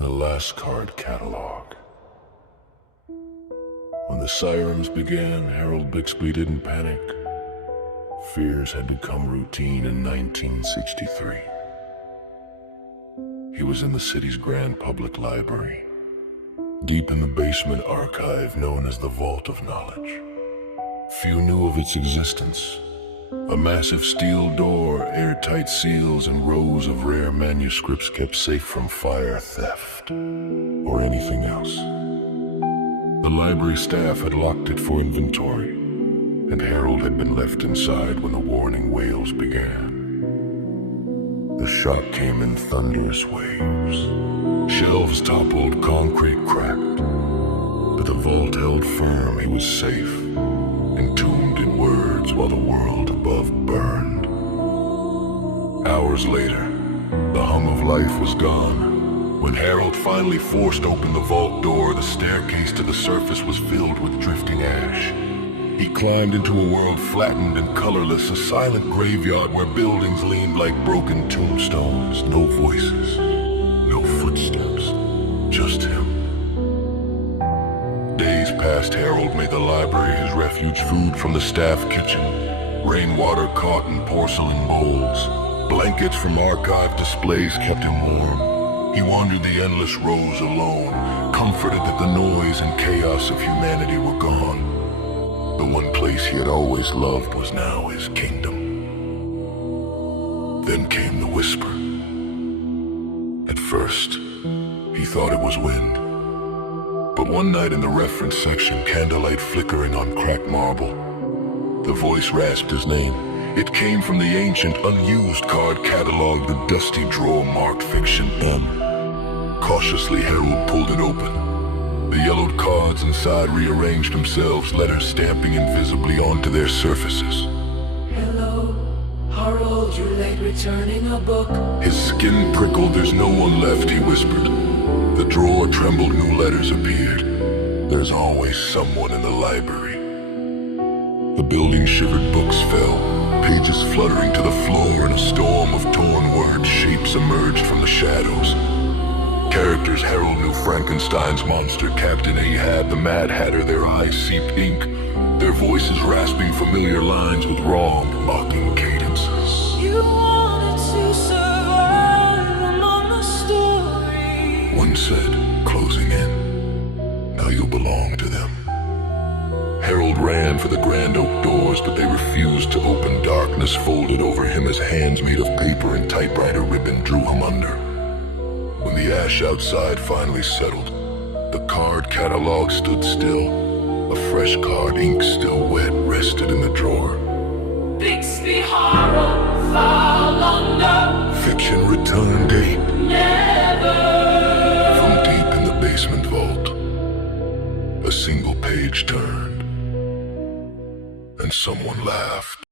The last card catalog. When the sirens began, Harold Bixby didn't panic. Fears had become routine in 1963. He was in the city's grand public library, deep in the basement archive known as the Vault of Knowledge. Few knew of its existence. A massive steel door, airtight seals, and rows of rare manuscripts kept safe from fire, theft, or anything else. The library staff had locked it for inventory, and Harold had been left inside when the warning wails began. The shock came in thunderous waves. Shelves toppled, concrete cracked, but the vault held firm. He was safe, entombed in words while the world above burned. Hours later, the hum of life was gone. When Harold finally forced open the vault door, the staircase to the surface was filled with drifting ash. He climbed into a world flattened and colorless, a silent graveyard where buildings leaned like broken tombstones. No voices, no footsteps, just him. Days past, Harold made the library his refuge. Food from the staff kitchen, rainwater caught in porcelain bowls, blankets from archive displays kept him warm. He wandered the endless rows alone, comforted that the noise and chaos of humanity were gone. The one place he had always loved was now his kingdom. Then came the whisper. At first, he thought it was wind. But one night in the reference section, candlelight flickering on cracked marble, the voice rasped his name. It came from the ancient, unused card catalog, the dusty drawer marked Fiction M. Cautiously, Harold pulled it open. The yellowed cards inside rearranged themselves, letters stamping invisibly onto their surfaces. Hello, Harold, you're late returning a book. His skin prickled. There's no one left, he whispered. The drawer trembled, new letters appeared. There's always someone in the library. The building shivered, books fell, pages fluttering to the floor. In a storm of torn words, shapes emerged from the shadows. Characters Harold knew: Frankenstein's monster, Captain Ahab, the Mad Hatter. Their eyes seeped ink, their voices rasping familiar lines with raw, mocking cadences. You wanted to survive among the stories. One said, closing in, now you belong to them. Harold ran for the grand oak doors, but they refused to open. Darkness folded over him as hands made of paper and typewriter ribbon drew him under. When the ash outside finally settled, the card catalog stood still. A fresh card, ink still wet, rested in the drawer. Bixby Harold fall under. Fiction return date. Never. From deep in the basement vault, a single page turned, and someone laughed.